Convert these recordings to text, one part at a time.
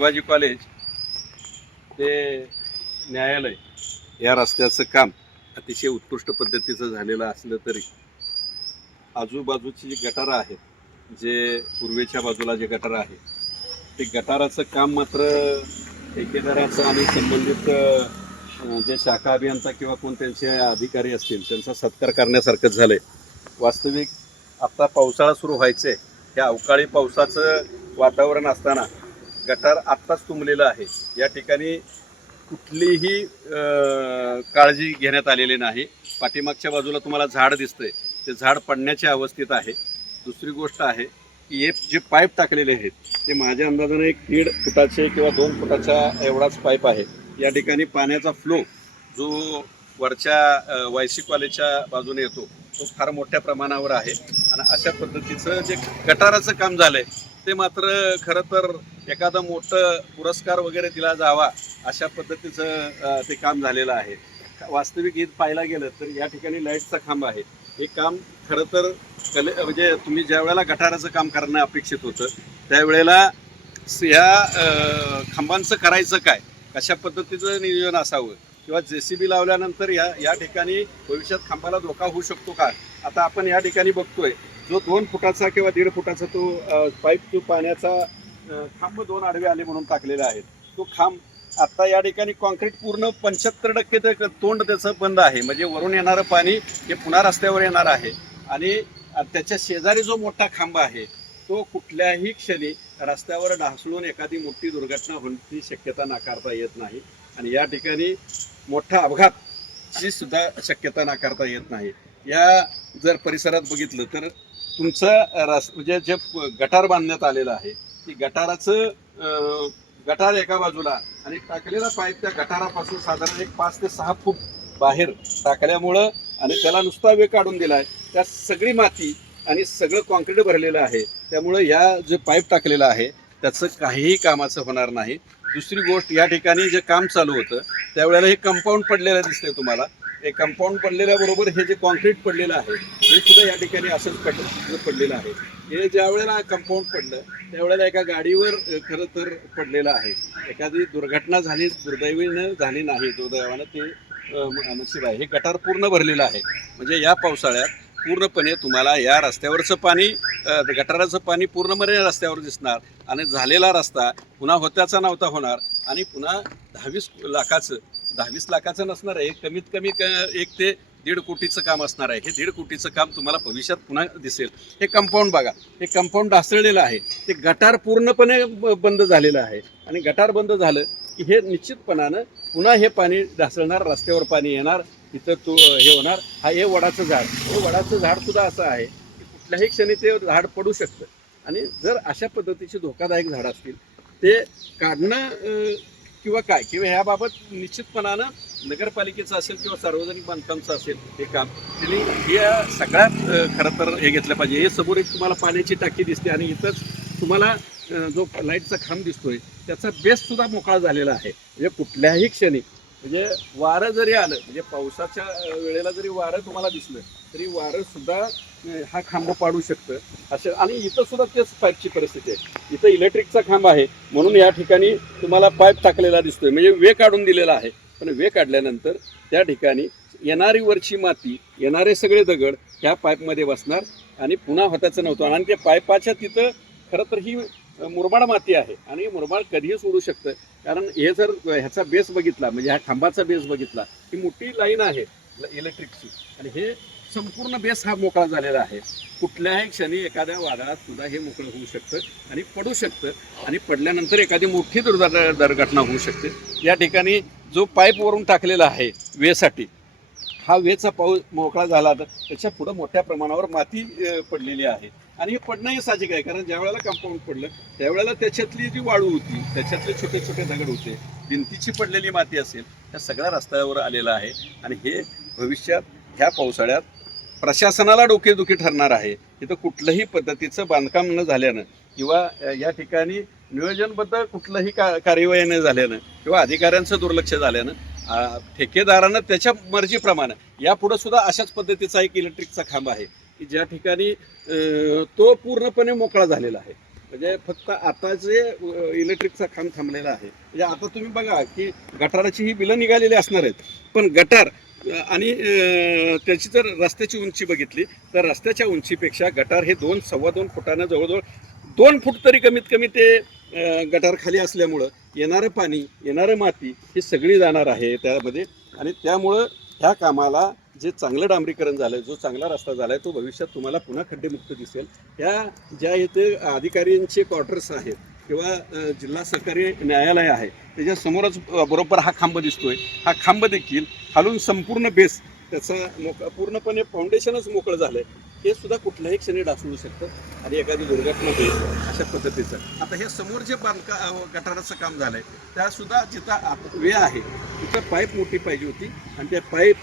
Shivaji college ते न्यायालय या रस्त्याचं काम अतिशय उत्कृष्ट पद्धतीचं झालेलं असलं तरी आजूबाजूची जी गटारं आहेत जे पूर्वेच्या बाजूला जे गटारं आहे ते गटाराचं काम मात्र ठेकेदाराचं आणि संबंधित जे शाखा अभियंता किंवा कोण त्यांचे अधिकारी असतील त्यांचा सत्कार करण्यासारखंच झालंय. वास्तविक आता पावसाळा सुरू व्हायचं आहे त्या अवकाळी पावसाचं वातावरण असताना गटार आत्ताच तुंबलेलं आहे. या ठिकाणी कुठलीही काळजी घेण्यात आलेली नाही. पाठीमागच्या बाजूला तुम्हाला झाड दिसतंय. ते झाड पडण्याच्या अवस्थेत आहे. दुसरी गोष्ट आहे की हे जे पाईप टाकलेले आहेत ते माझ्या अंदाजाने एक दीड फुटाचे किंवा दोन फुटाचा एवढाच पाईप आहे. या ठिकाणी पाण्याचा फ्लो जो वरच्या वायसी कॉलेजच्या बाजूने येतो तो फार मोठ्या प्रमाणावर आहे. आणि अशा पद्धतीचं जे गटाराचं काम झालं आहे ते मात्र खरं तर एखादं मोठं पुरस्कार वगैरे दिला जावा अशा पद्धतीचं ते काम झालेलं आहे. वास्तविक गीत पाहायला गेलं तर या ठिकाणी लाईटचा खांब आहे. हे काम खरं तर कले म्हणजे तुम्ही ज्या वेळेला गटाराचं काम करणं अपेक्षित होतं त्यावेळेला ह्या खांबांचं करायचं काय? कशा पद्धतीचं नियोजन असावं? किंवा जे सी बी लावल्यानंतर या या ठिकाणी भविष्यात खांबाला धोका होऊ शकतो का? आता आपण या ठिकाणी बघतोय जो दोन फुटाचा किंवा दीड फुटाचा तो पाईप तो पाण्याचा खांब दोन आडवे आले म्हणून टाकलेला आहेत. तो खांब आता या ठिकाणी कॉन्क्रीट पूर्ण पंच्याहत्तर टक्के ते तोंड त्याचं बंद आहे. म्हणजे वरून येणारं पाणी हे पुन्हा रस्त्यावर येणार आहे. आणि त्याच्या शेजारी जो मोठा खांब आहे तो कुठल्याही क्षणी रस्त्यावर ढासळून एखादी मोठी दुर्घटना होण्याची शक्यता नाकारता येत नाही. आणि या ठिकाणी मोठा अपघातची सुद्धा शक्यता नाकारता येत नाही. या जर परिसरात बघितलं तर तुमचं रस म्हणजे जे गटार बांधण्यात आलेलं आहे की गटाराचं गटार एका बाजूला आणि टाकलेला पाईप त्या गटारापासून साधारण एक पाच ते सहा फूट बाहेर टाकल्यामुळं आणि त्याला नुसता वेग काढून दिलाय. त्यात सगळी माती आणि सगळं कॉन्क्रीट भरलेलं आहे. त्यामुळं या जे पाईप टाकलेलं आहे त्याचं काहीही कामाचं होणार नाही. दुसरी गोष्ट या ठिकाणी जे काम चालू होतं त्यावेळेला हे कंपाऊंड पडलेलं दिसतंय तुम्हाला. हे कंपाऊंड पडलेल्याबरोबर हे जे कॉन्क्रीट पडलेलं आहे हे सुद्धा या ठिकाणी असंच पड पडलेलं आहे. हे ज्या वेळेला कंपाऊंड पडलं त्यावेळेला एका गाडीवर खरं तर पडलेलं आहे. एखादी दुर्घटना झाली दुर्दैवीनं झाली नाही दुर्दैवानं ते अ, नशीब आहे. हे गटार पूर्ण भरलेलं आहे. म्हणजे या पावसाळ्यात पूर्णपणे तुम्हाला या रस्त्यावरचं पाणी गटाराचं पाणी पूर्णपणे रस्त्यावर दिसणार आणि झालेला रस्ता पुन्हा होत्याचा नव्हता होणार आणि पुन्हा दहावीस लाखाचं दहावीस लाखाचं नसणार आहे. कमीत कमी क एक ते दीड कोटीचं काम असणार आहे. हे दीड कोटीचं काम तुम्हाला भविष्यात पुन्हा दिसेल. हे कंपाऊंड बघा. हे कंपाऊंड ढासळलेलं आहे. ते गटार पूर्णपणे ब- बंद झालेलं आहे. आणि गटार बंद झालं की हे निश्चितपणानं पुन्हा हे पाणी ढासळणार रस्त्यावर पाणी येणार इथं तो हे होणार. हा हे वडाचं झाड. हे वडाचं झाड सुद्धा असं आहे की कुठल्याही क्षणी ते झाड पडू शकतं. आणि जर अशा पद्धतीची धोकादायक झाडं असतील ते काढणं किंवा काय? किंवा ह्याबाबत निश्चितपणानं नगरपालिकेचं असेल किंवा सार्वजनिक बांधकामचं असेल हे काम त्यांनी या सगळ्यात खरं तर हे घेतलं पाहिजे. हे समोर एक तुम्हाला पाण्याची टाकी दिसते आणि इथंच तुम्हाला जो लाईटचा खांब दिसतोय त्याचा बेससुद्धा मोकळा झालेला आहे. म्हणजे कुठल्याही क्षणी म्हणजे वारं जरी आलं म्हणजे पावसाच्या वेळेला जरी वारं तुम्हाला दिसलं तरी वारंसुद्धा हा खांब पाडू शकतं. असं आणि इथं सुद्धा तेच पाईपची परिस्थिती आहे. इथं इलेक्ट्रिकचा खांब आहे. म्हणून या ठिकाणी तुम्हाला पाईप टाकलेला दिसतोय. म्हणजे वे काढून दिलेला आहे. पण वे काढल्यानंतर त्या ठिकाणी येणारी वरची माती येणारे सगळे दगड ह्या पाईपमध्ये बसणार आणि पुन्हा होताचं नव्हतं. आणि त्या पाईपाच्या तिथं खरं तर ही मुरमाड माती आहे. आणि मुरमाड कधीही सोडू शकतं. कारण हे जर ह्याचा बेस बघितला म्हणजे ह्या खांबाचा बेस बघितला ही मोठी लाईन आहे इलेक्ट्रिकची आणि हे संपूर्ण बेस हा मोकळा झालेला आहे. कुठल्याही क्षणी एखाद्या वादळात सुद्धा हे मोकळं होऊ शकतं आणि पडू शकतं आणि पडल्यानंतर एखादी मोठी दुर्घटना दुर्घटना होऊ शकते. या ठिकाणी जो पाईप वरून टाकलेला आहे वेसाठी हा वेचा पाऊस मोकळा झाला तर त्याच्या पुढं मोठ्या प्रमाणावर माती पडलेली आहे. आणि हे पडणंही साहजिक आहे कारण ज्या वेळेला कंपाऊंड पडलं त्यावेळेला त्याच्यातली जी वाळू होती त्याच्यातले छोटे छोटे दगड होते भिंतीची पडलेली माती असेल त्या सगळ्या रस्त्यावर आलेला आहे. आणि हे भविष्यात ह्या पावसाळ्यात प्रशासनाला डोकेदुखी ठरणार आहे. इथं कुठलंही पद्धतीचं बांधकाम न झाल्यानं किंवा या ठिकाणी नियोजनबद्ध कुठलंही का कार्यवाही न झाल्यानं किंवा अधिकाऱ्यांचं दुर्लक्ष झाल्यानं ठेकेदारानं त्याच्या मर्जीप्रमाणे यापुढं सुद्धा अशाच पद्धतीचा एक इलेक्ट्रिकचा खांब आहे की ज्या ठिकाणी तो पूर्णपणे मोकळा झालेला आहे. म्हणजे फक्त आता जे इलेक्ट्रिकचा खांब थांबलेला आहे म्हणजे आता तुम्ही बघा की गटाराची ही बिलं निघालेली असणार आहेत. पण गटार आणि त्याची जर रस्त्याची उंची बघितली तर रस्त्याच्या उंचीपेक्षा गटार हे दोन सव्वा दोन फुटानं जवळजवळ दोन फूट तरी कमीत कमी ते गटार खाली असल्यामुळं येणारं पाणी येणारं माती ही सगळी जाणार आहे त्यामध्ये. आणि त्यामुळं ह्या कामाला जे चांगलं डांबरीकरण झालं आहे जो चांगला रस्ता झाला आहे तो भविष्यात तुम्हाला पुन्हा खड्डेमुक्त दिसेल. ह्या ज्या इथे अधिकाऱ्यांचे क्वार्टर्स आहेत किंवा जिल्हा सहकारी न्यायालय आहे त्याच्या समोरच बरोबर हा खांब दिसतोय. हा खांब देखील खालून संपूर्ण बेस त्याचा मोक पूर्णपणे फाउंडेशनच मोकळं झालंय. हे सुद्धा कुठल्याही क्षणी डासळू शकतं. आणि एखादी दुर्घटना होईल अशा पद्धतीचं. आता हे समोर जे बांधका गटाराचं काम झालंय आहे सुद्धा जिथं आत- वे आहे तिथं पाईप मोठी पाहिजे होती. आणि त्या पाईप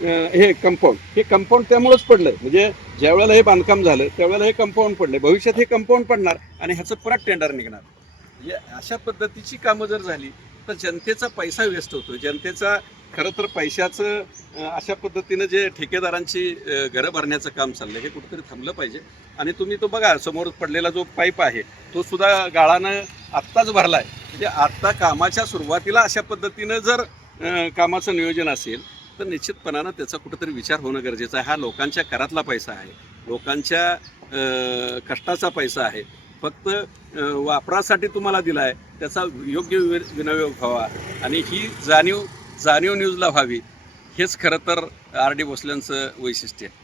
हे कंपाऊंड हे कंपाऊंड त्यामुळेच पडलंय. म्हणजे ज्या वेळेला हे बांधकाम झालं त्यावेळेला हे कंपाऊंड पडलंय. भविष्यात हे कंपाऊंड पडणार आणि ह्याचं परत टेंडर निघणार. म्हणजे अशा पद्धतीची कामं जर झाली तर जनतेचा पैसा वेस्ट होतो जनतेचा खरं तर पैशाचं अशा पद्धतीनं जे ठेकेदारांची घरं भरण्याचं काम चाललंय हे कुठेतरी थांबलं पाहिजे. आणि तुम्ही तो बघा समोर पडलेला जो पाईप आहे तो सुद्धा गाळानं आत्ताच भरला आहे म्हणजे आत्ता कामाच्या सुरुवातीला अशा पद्धतीनं जर कामाचं नियोजन असेल तर निश्चितपणानं त्याचा कुठेतरी विचार होणं गरजेचं आहे हा लोकांच्या करातला पैसा आहे लोकांच्या कष्टाचा पैसा आहे फक्त वापरासाठी तुम्हाला दिला आहे त्याचा योग्य विनियोग व्हावा आणि ही जाणीव जाणीव न्यूजला व्हावी हेच खरं तर आर डी भोसल्यांचं वैशिष्ट्य आहे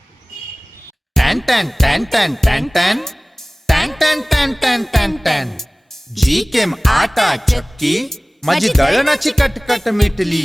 टॅन टॅन टॅन टॅन टॅन टॅन टॅन टॅन टॅन टॅन टॅन टॅन जी केम आटा चक्की माझी दळणाची कटकट मिटली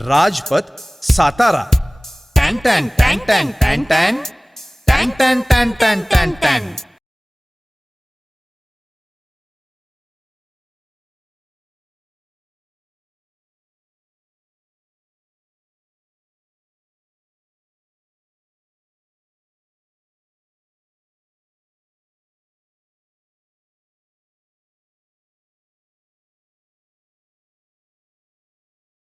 राजपथ सातारा टॅन टॅन टॅन टॅन टॅन टॅन टॅन टॅन टॅन टॅन टॅन टॅन